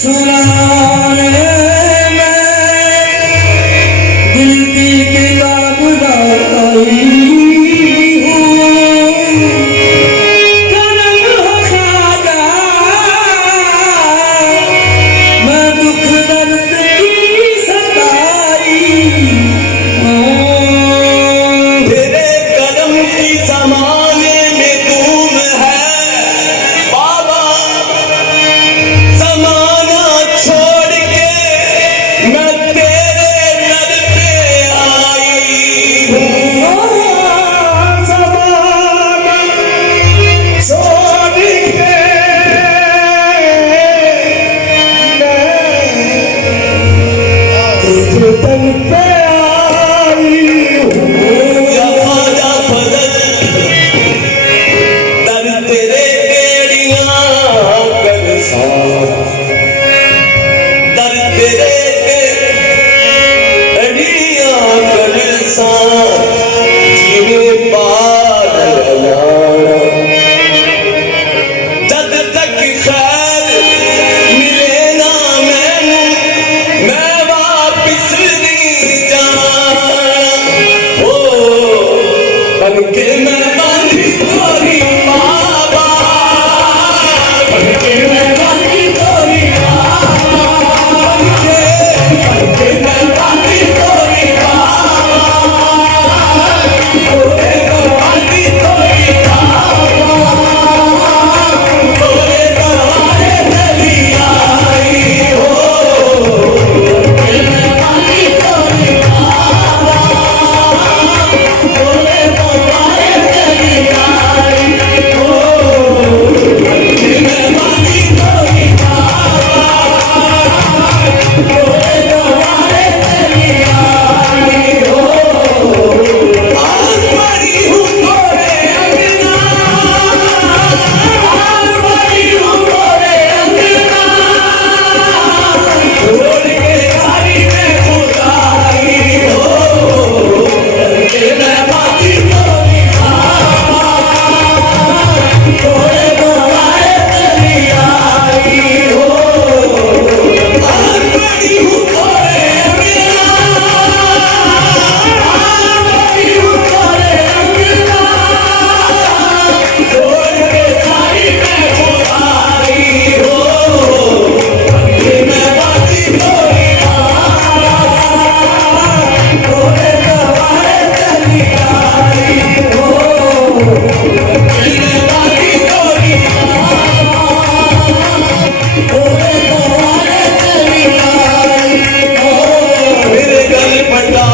सुनाने में दिल की किताब लाई हूँ, करम हो ख्वाजा मैं दुख दर्द की सताई हूँ। तेरे कदम की जमाने में धूम है बाबा, जमाना छोड़ के मैं तेरे दर पे आई हूँ। ज़माना छोड़ के मैं तुझ दर पे आई हूँ। या ख्वाजा फजल दर तेरे टेढ़ियां कलसा, दर तेरे टेढ़ियां कलसा जीवे पार लाना। जद तक खैर मिले ना मैनू मैं वापिस नहीं जाना। ओ बनके मैं बांधी तोरी बाबा, बनके मैं बांधी तोरी बाबा, बनके मैं बांधी तोरी बाबा, तोरे बांधी तोरी बाबा, तोरे दरबारे चली आई हो। बनके मैं बांधी तोरी बाबा, तोरे दरबारे चली आई हो। बनके मैं बांधी तोरी बाबा, तोरे दरबारे चली आई हो। आज पड़ी हूँ तोरे अंगना, आज पड़ी हूँ तोरे अंगना, छोड़ के सारी मैं खुदाई हो। बनके मैं बांधी तोरी बाबा, तोरे दरबारे चली आई हो। आज पड़ी हूँ तोरे अंगना, आज पड़ी हूँ तोरे अंगना, छोड़ के सारी मैं खुदाई हो। बनके मैं बांधी तोरी बाबा, तोरे दरबारे चली आई हो। बनके मैं बांधी तोरी बाबा, तोरे दरबारे चली आई हो। मेरे गल पटा